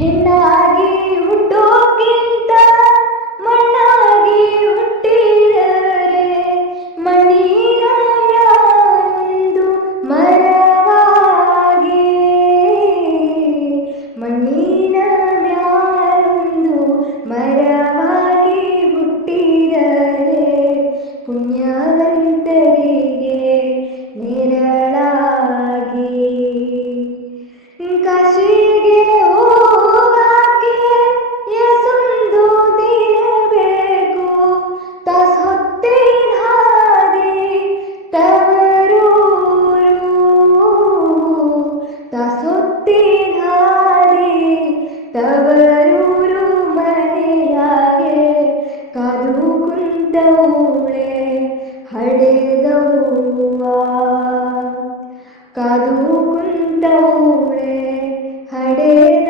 ಹೆಣ್ಣಾಗಿ ಹುಟ್ಟೋಕ್ಕಿಂತ ಮಣ್ಣಾಗಿ ಹುಟ್ಟಿದರೆ ಮಣ್ಣಿನ ಮ್ಯಾಲೊಂದು ಮರವಾಗಿ, ಮಣ್ಣಿನ ಮ್ಯಾಲೊಂದು ಮರವಾಗಿ ಹುಟ್ಟಿದರೆ ಪುಣ್ಯವಂತರಿಗೆ ನೆರಳಾಗಿ. ಕಾಶಿಗೆ ಹೋಗಾಕೆ ಎಷ್ಟೊಂದು ದಿನ ಬೇಕು, ತಾಸ್ ಹೊತ್ತಿನ ಹಾದಿ ತವರೂರು, ತಾಸ್ ಹೊತ್ತಿನ ಹಾದಿ ತವರೂರು. ಮನೆಯಾಗೆ ಕಾದು ಕುಂತವಳೆ ಹಡೆದವ್ವ, ಕಾದು ಕುಂತವ್ವ